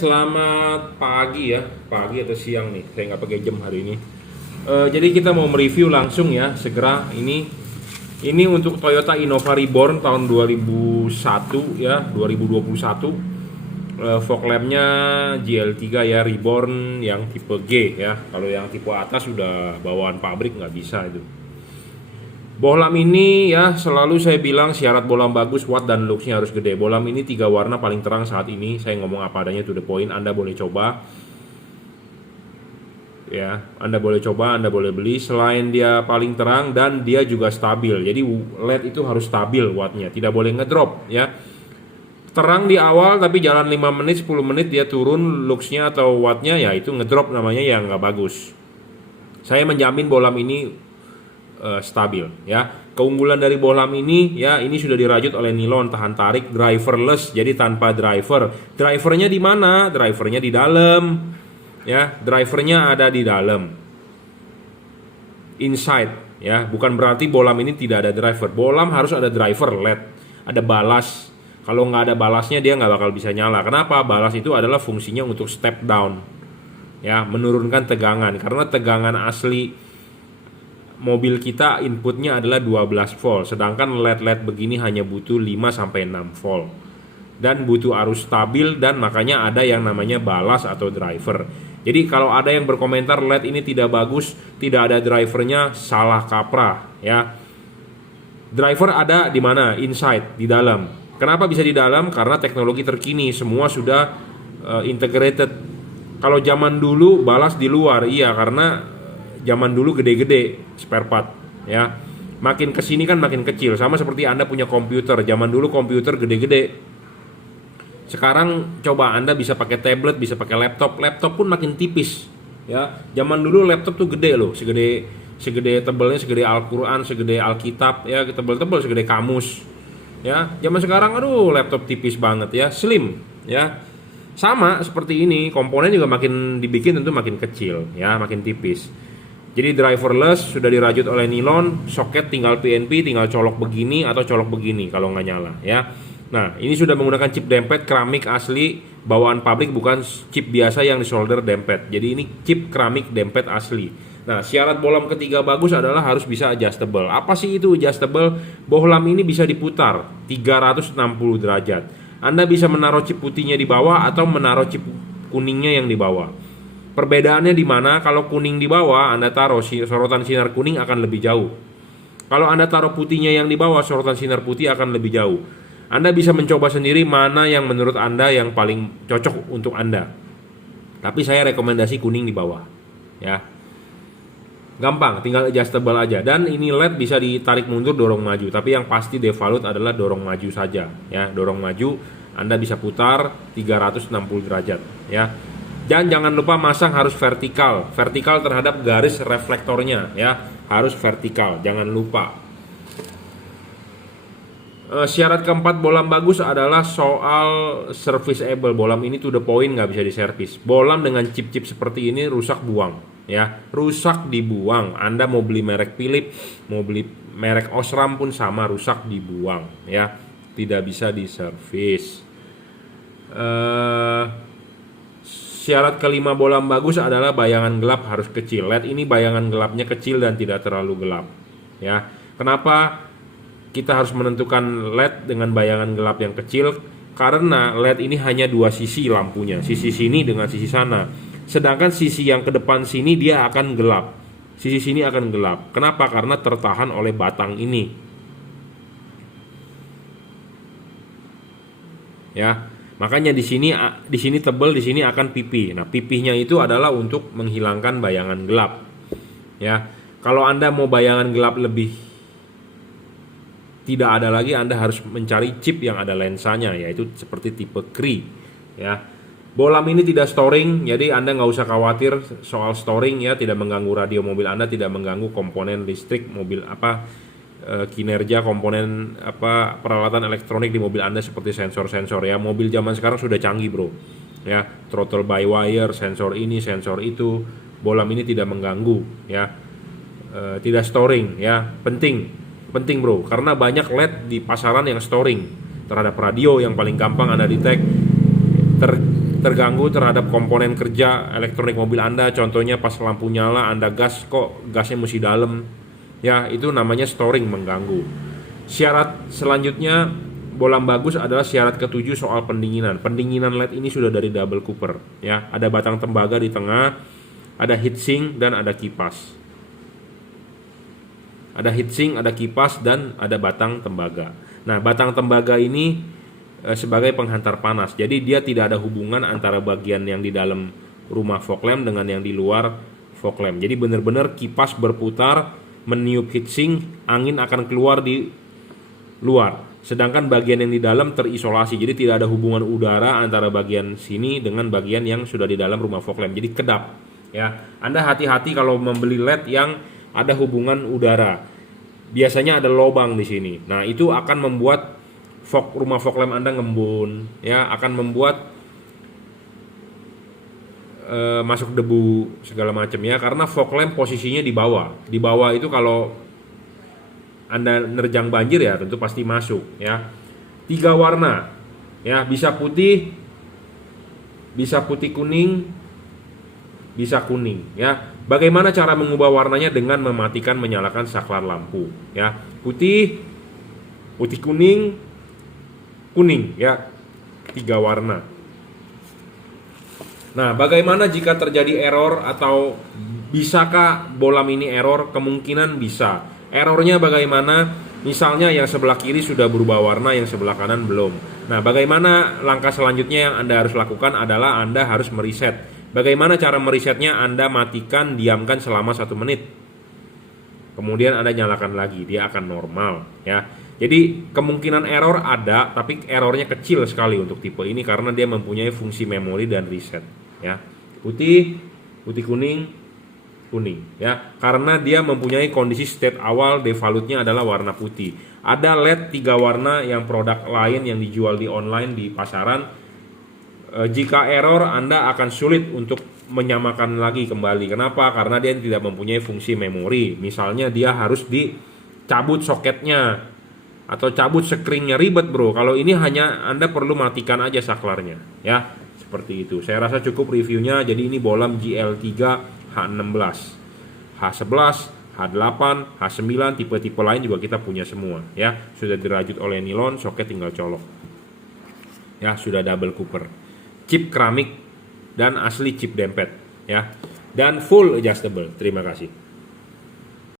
Selamat pagi ya, pagi atau siang nih, saya nggak pakai jam hari ini. Jadi kita mau mereview langsung ya, segera ini untuk Toyota Innova Reborn tahun 2001 ya, 2021. Fog lampnya GL3 ya, Reborn yang tipe G ya. Kalau yang tipe atas sudah bawaan pabrik, nggak bisa itu. Bohlam ini ya selalu saya bilang syarat bohlam bagus, watt dan looksnya harus gede. Bohlam ini 3 warna paling terang saat ini. Saya ngomong apa adanya, to the point. Anda boleh coba ya, Anda boleh coba, Anda boleh beli. Selain dia paling terang dan dia juga stabil. Jadi LED itu harus stabil wattnya, tidak boleh ngedrop ya. Terang di awal tapi jalan 5 menit 10 menit dia turun looksnya atau wattnya, ya itu ngedrop namanya, yang nggak bagus. Saya menjamin bohlam ini stabil ya. Keunggulan dari bohlam ini ya, ini sudah dirajut oleh nilon tahan tarik, driverless, jadi tanpa driver. Drivernya di mana? Drivernya di dalam ya, drivernya ada di dalam, inside ya. Bukan berarti bohlam ini tidak ada driver. Bohlam harus ada driver LED, ada balas. Kalau nggak ada balasnya dia nggak bakal bisa nyala. Kenapa? Balas itu adalah fungsinya untuk step down ya, menurunkan tegangan. Karena tegangan asli mobil kita inputnya adalah 12 volt, sedangkan LED-LED begini hanya butuh 5-6 volt dan butuh arus stabil, dan makanya ada yang namanya balas atau driver. Jadi kalau ada yang berkomentar LED ini tidak bagus, tidak ada drivernya, salah kaprah ya. Driver ada di mana? Inside, di dalam. Kenapa bisa di dalam? Karena teknologi terkini, semua sudah integrated. Kalau zaman dulu balas di luar, iya, karena zaman dulu gede-gede spare part ya. Makin kesini kan makin kecil, sama seperti Anda punya komputer. Zaman dulu komputer gede-gede, sekarang coba Anda bisa pakai tablet, bisa pakai laptop. Laptop pun makin tipis ya. Zaman dulu laptop tuh gede loh, segede tebelnya segede Al-Quran, segede Alkitab ya, tebel-tebel segede kamus ya. Zaman sekarang aduh laptop tipis banget ya, slim ya. Sama seperti ini, komponen juga makin dibikin tentu makin kecil ya, makin tipis. Jadi driverless, sudah dirajut oleh nilon, soket tinggal PNP, tinggal colok begini atau colok begini kalau nggak nyala ya. Nah, ini sudah menggunakan chip dempet keramik asli, bawaan pabrik, bukan chip biasa yang disolder dempet. Jadi ini chip keramik dempet asli. Nah, syarat bohlam ketiga bagus adalah harus bisa adjustable. Apa sih itu adjustable? Bohlam ini bisa diputar 360 derajat. Anda bisa menaruh chip putihnya di bawah atau menaruh chip kuningnya yang di bawah. Perbedaannya di mana? Kalau kuning di bawah, Anda taruh sorotan sinar kuning akan lebih jauh. Kalau Anda taruh putihnya yang di bawah, sorotan sinar putih akan lebih jauh. Anda bisa mencoba sendiri mana yang menurut Anda yang paling cocok untuk Anda. Tapi saya rekomendasi kuning di bawah ya. Gampang, tinggal adjustable aja. Dan ini LED bisa ditarik mundur, dorong maju. Tapi yang pasti default adalah dorong maju saja ya. Dorong maju, Anda bisa putar 360 derajat ya. Dan jangan lupa masang harus vertikal terhadap garis reflektornya ya, harus vertikal, jangan lupa. Syarat keempat bohlam bagus adalah soal serviceable. Bohlam ini to the point, nggak bisa diservis. Bohlam dengan chip-chip seperti ini rusak, buang ya, rusak dibuang. Anda mau beli merek Philips, mau beli merek Osram pun sama, rusak dibuang ya, tidak bisa diservis. Syarat kelima bohlam bagus adalah bayangan gelap harus kecil. LED ini bayangan gelapnya kecil dan tidak terlalu gelap ya. Kenapa kita harus menentukan LED dengan bayangan gelap yang kecil? Karena LED ini hanya dua sisi lampunya, sisi sini dengan sisi sana. Sedangkan sisi yang ke depan sini dia akan gelap, sisi sini akan gelap. Kenapa? Karena tertahan oleh batang ini ya. Makanya di sini tebal, di sini akan pipih. Nah, pipihnya itu adalah untuk menghilangkan bayangan gelap. Ya. Kalau Anda mau bayangan gelap lebih tidak ada lagi, Anda harus mencari chip yang ada lensanya, yaitu seperti tipe Cree. Ya. Bohlam ini tidak storing, jadi Anda nggak usah khawatir soal storing ya, tidak mengganggu radio mobil Anda, tidak mengganggu komponen listrik mobil kinerja komponen peralatan elektronik di mobil Anda seperti sensor-sensor ya. Mobil zaman sekarang sudah canggih bro ya, throttle by wire, sensor ini, sensor itu. Bohlam ini tidak mengganggu ya, tidak storing ya. Penting bro, karena banyak LED di pasaran yang storing terhadap radio yang paling gampang Anda detect. terganggu terhadap komponen kerja elektronik mobil Anda, contohnya pas lampu nyala Anda gas kok gasnya mesti dalam, ya itu namanya storing mengganggu. Syarat selanjutnya bolam bagus adalah syarat ketujuh soal pendinginan. Pendinginan LED ini sudah dari double cooper, ya. Ada batang tembaga di tengah, ada heatsink dan ada kipas. Ada heatsink, ada kipas dan ada batang tembaga. Nah, batang tembaga ini sebagai penghantar panas. Jadi dia tidak ada hubungan antara bagian yang di dalam rumah fog lamp dengan yang di luar fog lamp. Jadi benar-benar kipas berputar meniup heatsink, angin akan keluar di luar. Sedangkan bagian yang di dalam terisolasi. Jadi tidak ada hubungan udara antara bagian sini dengan bagian yang sudah di dalam rumah fog lamp. Jadi kedap, ya. Anda hati-hati kalau membeli LED yang ada hubungan udara. Biasanya ada lubang di sini. Nah, itu akan membuat rumah fog lamp Anda ngembun, ya, akan membuat masuk debu segala macam, ya, karena fog lamp posisinya di bawah. Di bawah itu kalau Anda nerjang banjir ya tentu pasti masuk, ya. 3 warna, ya, bisa putih kuning, bisa kuning, ya. Bagaimana cara mengubah warnanya? Dengan mematikan menyalakan saklar lampu, ya. Putih kuning, ya, 3 warna. Nah, bagaimana jika terjadi error atau bisakah bolam ini error? Kemungkinan bisa. Errornya bagaimana? Misalnya yang sebelah kiri sudah berubah warna, yang sebelah kanan belum. Nah, bagaimana langkah selanjutnya yang Anda harus lakukan adalah Anda harus mereset. Bagaimana cara meresetnya? Anda matikan, diamkan selama 1 menit. Kemudian Anda nyalakan lagi, dia akan normal, ya. Jadi kemungkinan error ada, tapi errornya kecil sekali untuk tipe ini karena dia mempunyai fungsi memori dan reset, ya. Putih kuning, ya. Karena dia mempunyai kondisi state awal defaultnya adalah warna putih. Ada LED 3 warna yang produk lain yang dijual di online di pasaran. Jika error, Anda akan sulit untuk menyamakan lagi kembali. Kenapa? Karena dia tidak mempunyai fungsi memori. Misalnya dia harus dicabut soketnya atau cabut sekringnya, ribet bro. Kalau ini hanya Anda perlu matikan aja saklarnya, ya, seperti itu. Saya rasa cukup reviewnya. Jadi ini bolam GL3 H16, H11, H8, H9, tipe-tipe lain juga kita punya semua, ya. Sudah dirajut oleh nilon, soket tinggal colok, ya. Sudah double cooper, chip keramik dan asli chip dempet, ya, dan full adjustable. Terima kasih.